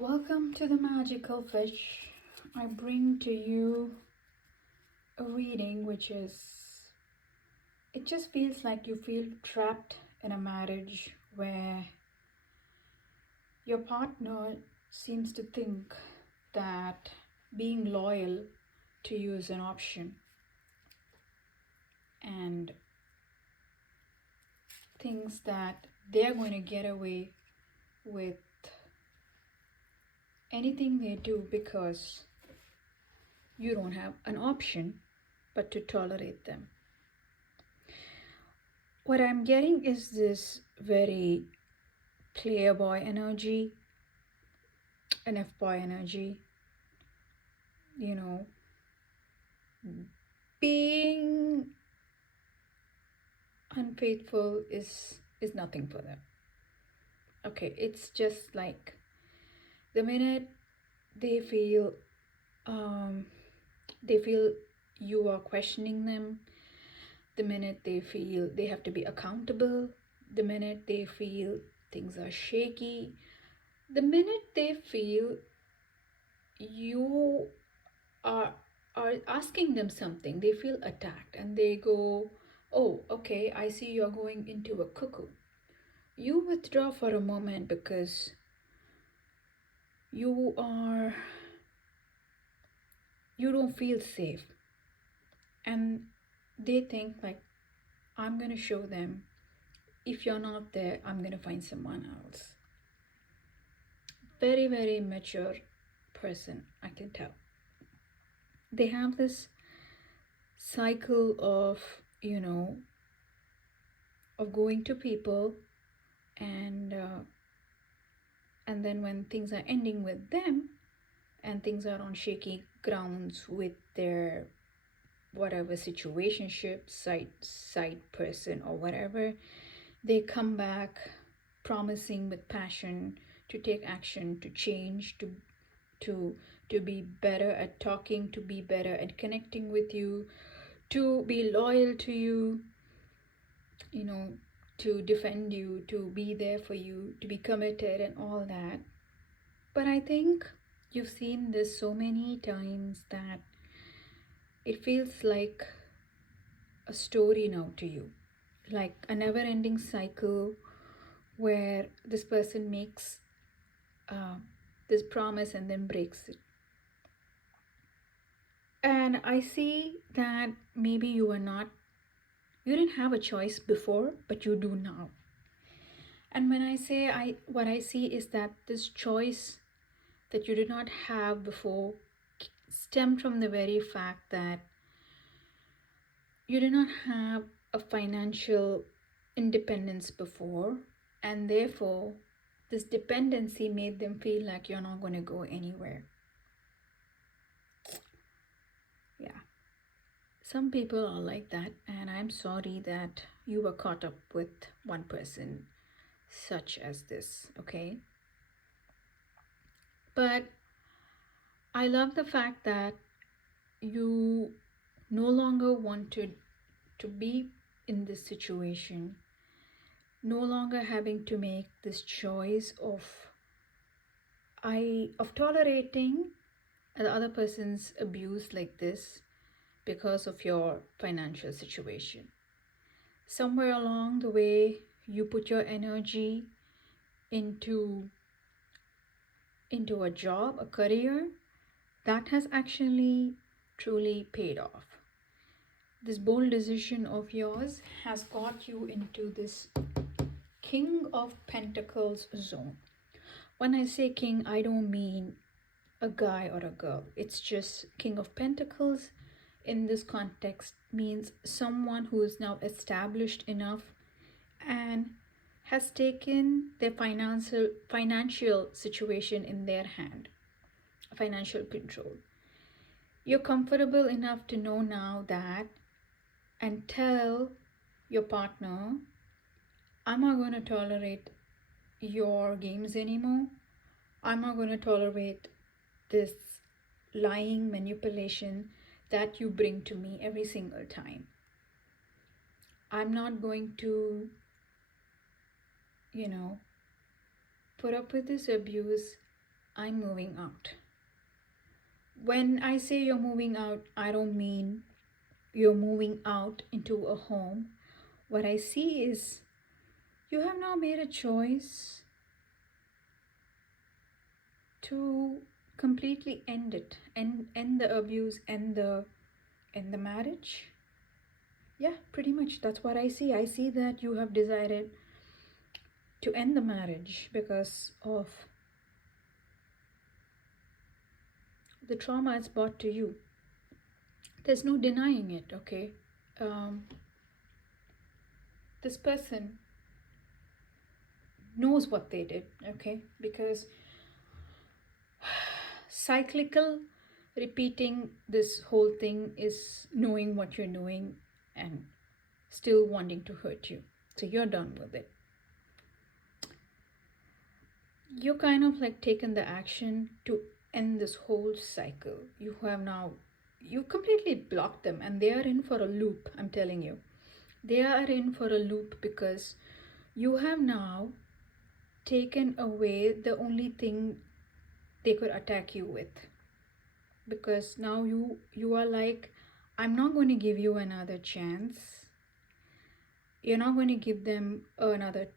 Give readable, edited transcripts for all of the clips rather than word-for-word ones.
Welcome to the Magical Fish. I bring to you a reading it just feels like you feel trapped in a marriage where your partner seems to think that being loyal to you is an option and thinks that they're going to get away with anything they do because you don't have an option but to tolerate them. What I'm getting is this very playboy energy, an F-boy energy. You know, being unfaithful is nothing for them. Okay, it's just like the minute they feel um, you are questioning them, the minute they feel they have to be accountable, the minute they feel things are shaky, the minute they feel you are are asking them something, they feel attacked and they go, oh, okay, I see you're going into a cuckoo. You withdraw for a moment because you are you don't feel safe, and they think like, I'm going to show them, if you're not there, I'm going to find someone else. Very, very mature person, I can tell. They have this cycle of of going to people, and then when things are ending with them and things are on shaky grounds with their whatever situationship, side person or whatever, they come back promising with passion to take action, to change, to be better at talking, to be better at connecting with you, to be loyal to you, to defend you, to be there for you, to be committed and all that. But I think you've seen this so many times that it feels like a story now to you, like a never-ending cycle where this person makes this promise and then breaks it. And I see that maybe you didn't have a choice before, but you do now. And when I say what I see is that this choice that you did not have before stemmed from the very fact that you did not have a financial independence before, and therefore this dependency made them feel like you're not going to go anywhere. Yeah. Some people are like that, and I'm sorry that you were caught up with one person such as this, okay? But I love the fact that you no longer wanted to be in this situation, no longer having to make this choice of tolerating the other person's abuse like this because of your financial situation. Somewhere along the way, you put your energy into a job, a career that has actually truly paid off. This bold decision of yours has got you into this King of Pentacles zone. When I say king, I don't mean a guy or a girl. It's just King of Pentacles in this context means someone who is now established enough and has taken their financial situation in their hand, financial control. You're comfortable enough to know now that, and tell your partner, I'm not going to tolerate your games anymore. I'm not going to tolerate this lying manipulation that you bring to me every single time. I'm not going to, put up with this abuse I'm moving out. When I say you're moving out, I don't mean you're moving out into a home. What I see is you have now made a choice to completely end it, end the abuse, end the marriage. Yeah, pretty much that's what I see. I see that you have decided to end the marriage because of the trauma it's brought to you. There's no denying it, okay? um, this person knows what they did, okay? Because cyclical repeating this whole thing is knowing what you're doing and still wanting to hurt you. So you're done with it. You kind of like taken the action to end this whole cycle. You have now, you completely blocked them and they are in for a loop. I'm telling you, they are in for a loop because you have now taken away the only thing they could attack you with. Because now you are like, I'm not going to give you another chance. You're not going to give them another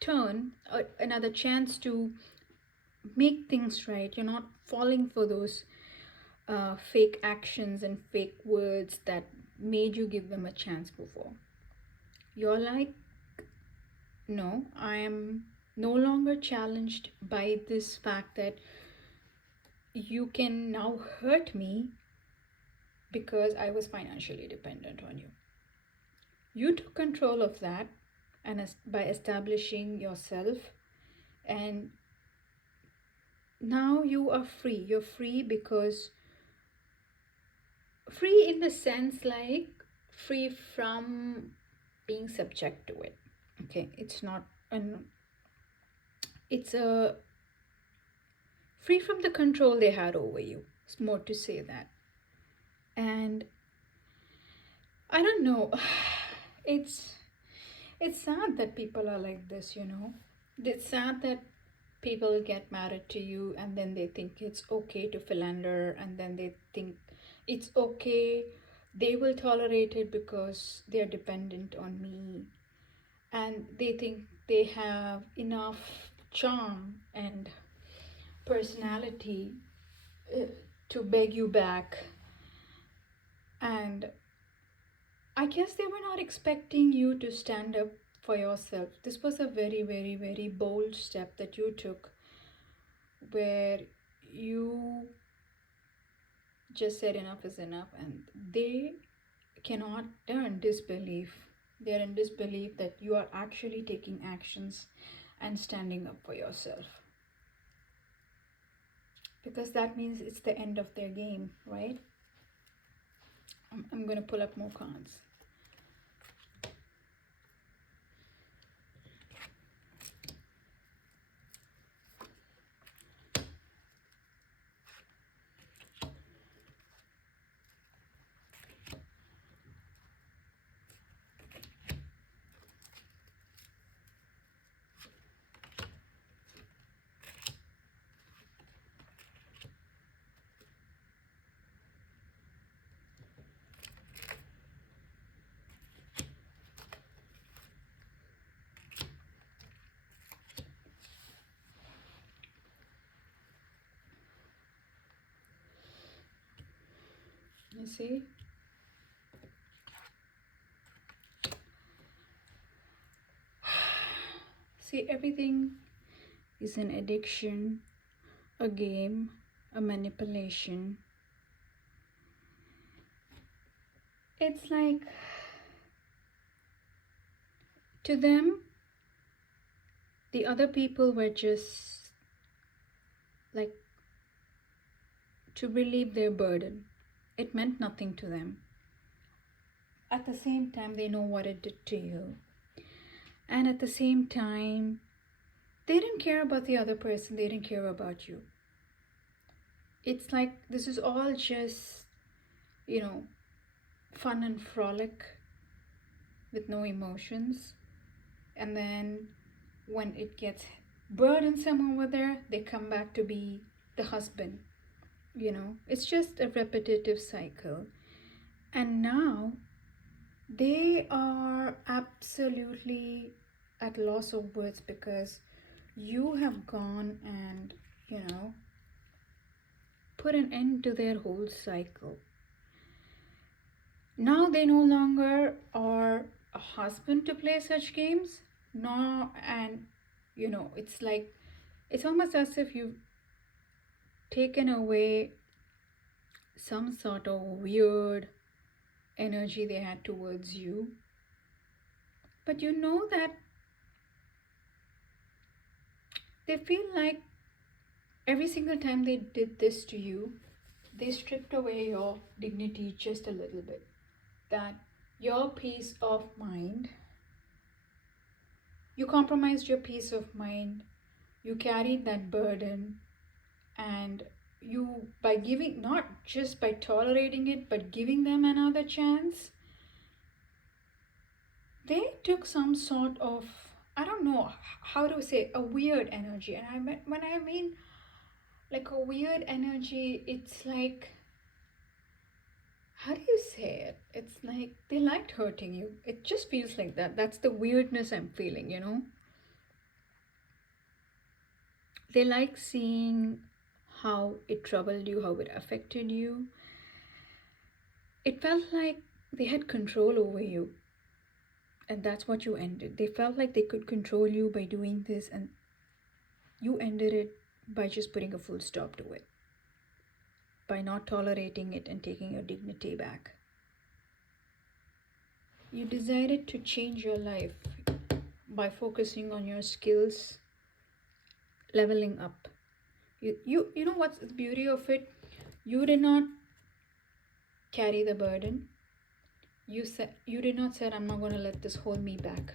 turn, another chance to make things right. You're not falling for those fake actions and fake words that made you give them a chance before. You're like, no, I am no longer challenged by this fact that you can now hurt me because I was financially dependent on you. You took control of that, and by establishing yourself, and now you are free. You're free because free in the sense like free from being subject to it. Okay, it's not an, it's a free from the control they had over you. It's more to say that. And I don't know. It's sad that people are like this, you know. It's sad that people get married to you and then they think it's okay to philander, and then they think it's okay, they will tolerate it because they're dependent on me, and they think they have enough charm and personality to beg you back. And I guess they were not expecting you to stand up for yourself. This was a very, very, very bold step that you took, where you just said enough is enough, and they're in disbelief. They're in disbelief that you are actually taking actions and standing up for yourself. Because that means it's the end of their game, right? I'm going to pull up more cards. You see? See, everything is an addiction, a game, a manipulation. It's like, to them, the other people were just like to relieve their burden. It meant nothing to them. At the same time, they know what it did to you. And at the same time, they didn't care about the other person, they didn't care about you. It's like this is all just, you know, fun and frolic with no emotions. And then when it gets burdensome over there, they come back to be the husband. It's just a repetitive cycle. And now they are absolutely at loss of words because you have gone and, you know, put an end to their whole cycle. Now they no longer are a husband to play such games. No, and it's like it's almost as if you've taken away some sort of weird energy they had towards you. But you know that they feel like every single time they did this to you, they stripped away your dignity just a little bit. That your peace of mind, you compromised your peace of mind, you carried that burden, and you, by giving, not just by tolerating it, but giving them another chance, they took some sort of, I don't know how to say, a weird energy. And when I mean like a weird energy, it's like, how do you say it? It's like they liked hurting you. It just feels like that. That's the weirdness I'm feeling. They like seeing how it troubled you, how it affected you. It felt like they had control over you. And that's what you ended. They felt like they could control you by doing this, and you ended it by just putting a full stop to it, by not tolerating it and taking your dignity back. You decided to change your life by focusing on your skills, leveling up. You know what's the beauty of it? You did not carry the burden. You did not say, I'm not going to let this hold me back.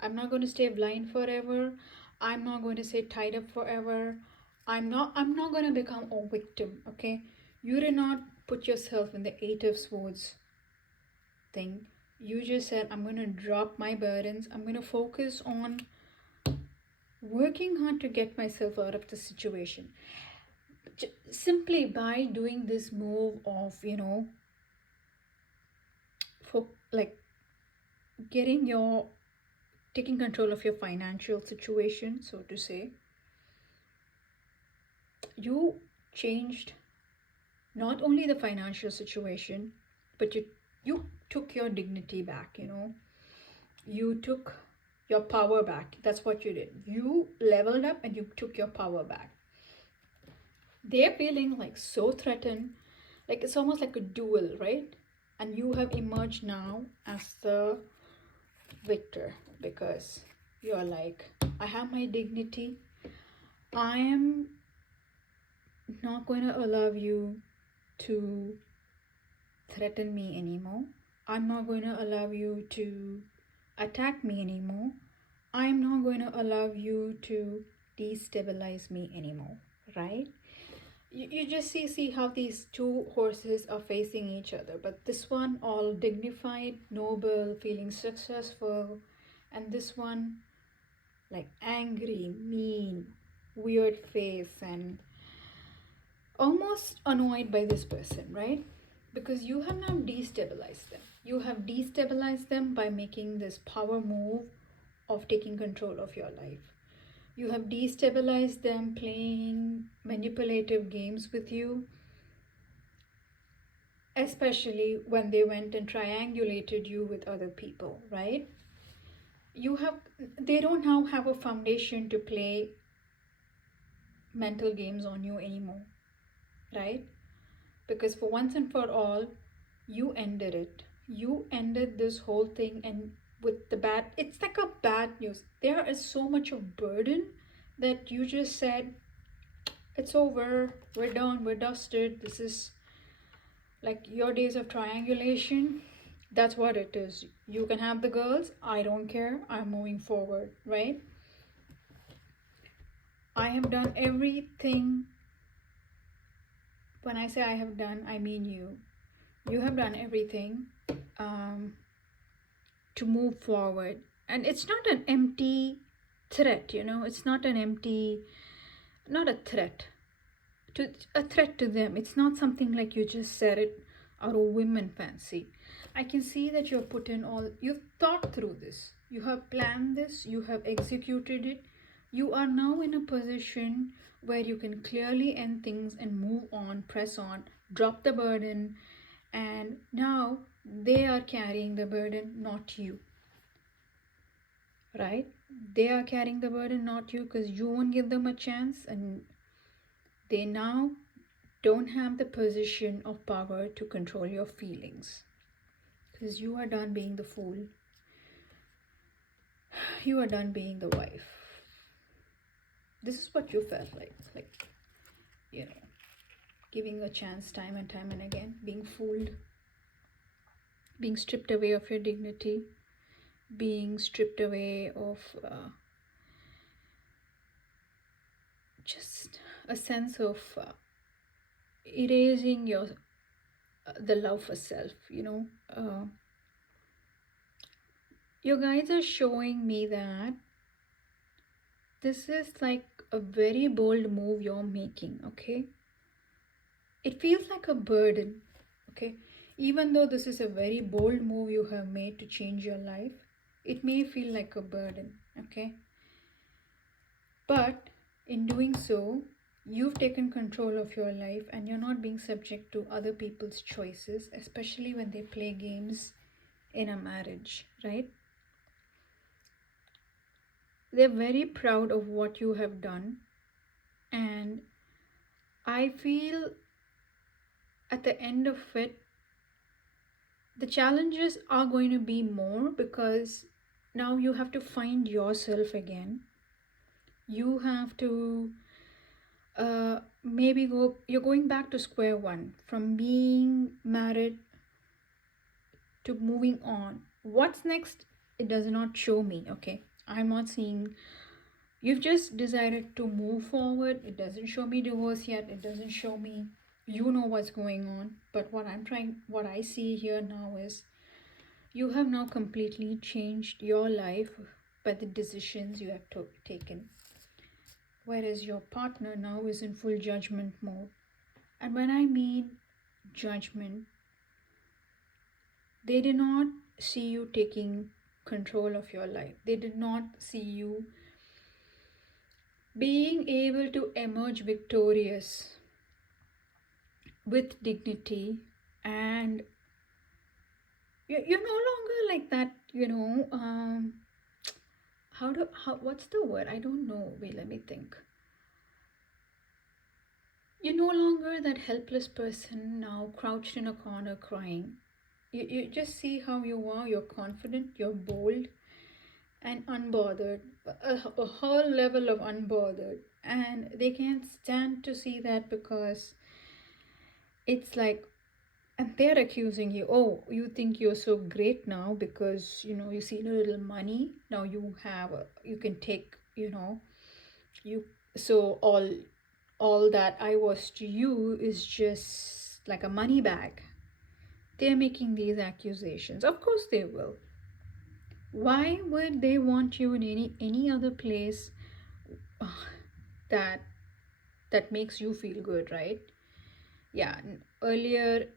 I'm not going to stay blind forever. I'm not going to stay tied up forever. I'm not going to become a victim, okay? You did not put yourself in the Eight of Swords thing. You just said, I'm going to drop my burdens. I'm going to focus on working hard to get myself out of the situation. Simply by doing this move of, for like taking control of your financial situation, so to say, you changed not only the financial situation, but you took your dignity back. You took your power back. That's what you did. You leveled up and you took your power back. They're feeling like so threatened, like it's almost like a duel, right? And you have emerged now as the victor, because you're like, I have my dignity. I am not going to allow you to threaten me anymore. I'm not going to allow you to attack me anymore. I'm not going to allow you to destabilize me anymore, right? You just see how these two horses are facing each other, but this one all dignified, noble, feeling successful, and this one like angry, mean, weird face, and almost annoyed by this person, right? Because you have now destabilized them. You have destabilized them by making this power move of taking control of your life. You have destabilized them playing manipulative games with you, especially when they went and triangulated you with other people, right? They don't now have a foundation to play mental games on you anymore, right? Because for once and for all, you ended it. You ended this whole thing, and with the bad, it's like a bad news. There is so much of burden that you just said, it's over, we're done, we're dusted. This is like your days of triangulation. That's what it is. You can have the girls, I don't care, I'm moving forward, right? I have done everything. When I say I have done, I mean you have done everything to move forward. And it's not an empty threat, it's not an empty, not a threat to a threat to them. It's not something like you just said it out of women fancy. I can see that you've put in all, you've thought through this, you have planned this, you have executed it. You are now in a position where you can clearly end things and move on, press on, drop the burden, and now they are carrying the burden, not you. Right? They are carrying the burden, not you, because you won't give them a chance, and they now don't have the position of power to control your feelings, because you are done being the fool. You are done being the wife. This is what you felt like, giving a chance time and again, being fooled, being stripped away of your dignity, being stripped away of just a sense of erasing your the love for self. You guys are showing me that this is like a very bold move you're making. Okay, it feels like a burden. Okay, even though this is a very bold move you have made to change your life, it may feel like a burden. Okay, but in doing so, you've taken control of your life and you're not being subject to other people's choices, especially when they play games in a marriage, right? They're very proud of what you have done, and I feel at the end of it, the challenges are going to be more, because now you have to find yourself again. You have to maybe you're going back to square one, from being married to moving on. What's next? It does not show me. Okay, I'm not seeing. You've just decided to move forward. It doesn't show me divorce yet. It doesn't show me what's going on. But what I see here now is you have now completely changed your life by the decisions you have taken. Whereas your partner now is in full judgment mode. And when I mean judgment, they did not see you taking control of your life. They did not see you being able to emerge victorious with dignity, and you're no longer like that, what's the word? I don't know. Wait, let me think. You're no longer that helpless person now crouched in a corner crying. You just see how you are. You're confident, you're bold, and unbothered, a whole level of unbothered. And they can't stand to see that, because it's like, and they're accusing you, oh, you think you're so great now because you see a little money now, you can take, you so all that I was to you is just like a money bag. They're making these accusations. Of course they will. Why would they want you in any other place that makes you feel good, right? Yeah, earlier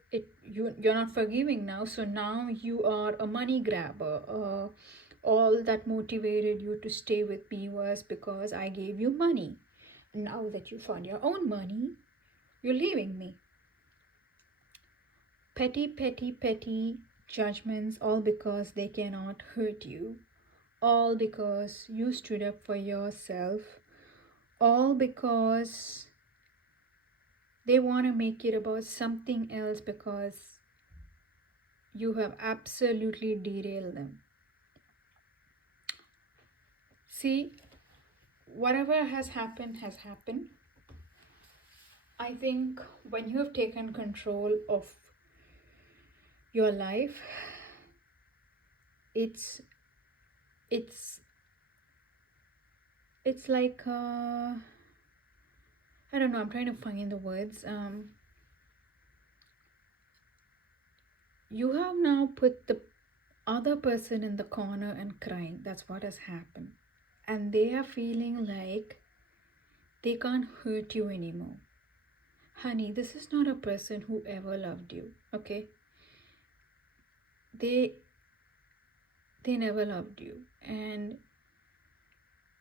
you're not forgiving now, so now you are a money grabber. All that motivated you to stay with me was because I gave you money. Now that you found your own money, you're leaving me. Petty, petty, petty judgments, all because they cannot hurt you, all because you stood up for yourself, all because they want to make it about something else, because you have absolutely derailed them. See, whatever has happened has happened. I think when you have taken control of your life, it's like I don't know, I'm trying to find the words. You have now put other person in the corner and crying. That's what has happened. And they are feeling like they can't hurt you anymore. Honey, this is not a person who ever loved you, okay? They never loved you. And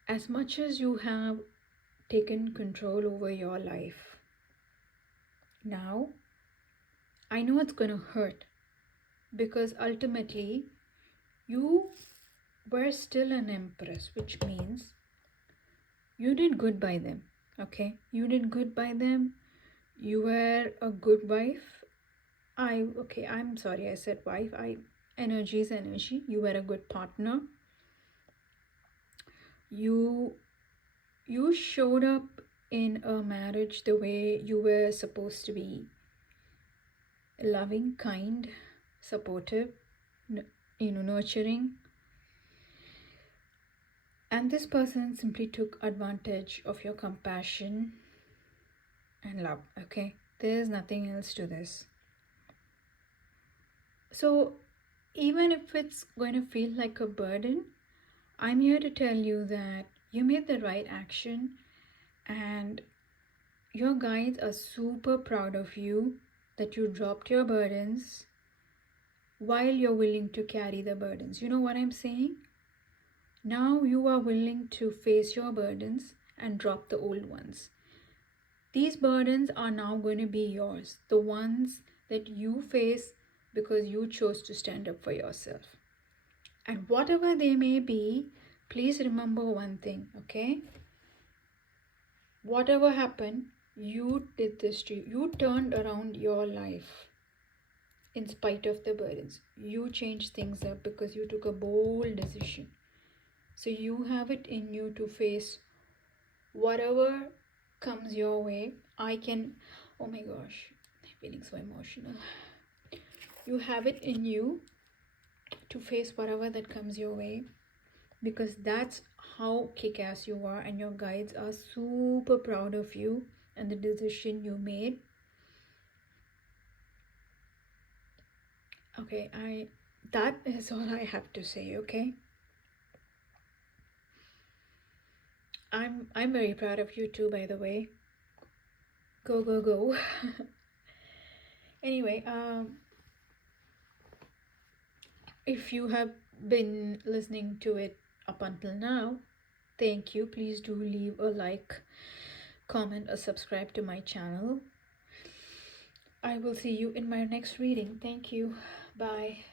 as much as you have taken control over your life, now I know it's going to hurt, because ultimately you were still an empress, which means you did good by them, okay? You did good by them. You were a good wife. I'm sorry, I said wife. Energy is energy. You were a good partner. You showed up in a marriage the way you were supposed to be: loving, kind, supportive, nurturing. And this person simply took advantage of your compassion and love, okay? There's nothing else to this. So even if it's going to feel like a burden, I'm here to tell you that you made the right action, and your guides are super proud of you that you dropped your burdens while you're willing to carry the burdens. You know what I'm saying? Now you are willing to face your burdens and drop the old ones. These burdens are now going to be yours, the ones that you face because you chose to stand up for yourself. And whatever they may be, please remember one thing, okay? Whatever happened, you did this to you. You turned around your life in spite of the burdens. You changed things up because you took a bold decision. So you have it in you to face whatever comes your way. Oh my gosh, I'm feeling so emotional. You have it in you to face whatever that comes your way, because that's how kick-ass you are, and your guides are super proud of you and the decision you made. Okay, that is all I have to say, okay? I'm very proud of you too, by the way. Go, go, go. Anyway, if you have been listening to it up until now, thank you. Please do leave a like, comment, or subscribe to my channel. I will see you in my next reading. Thank you. Bye.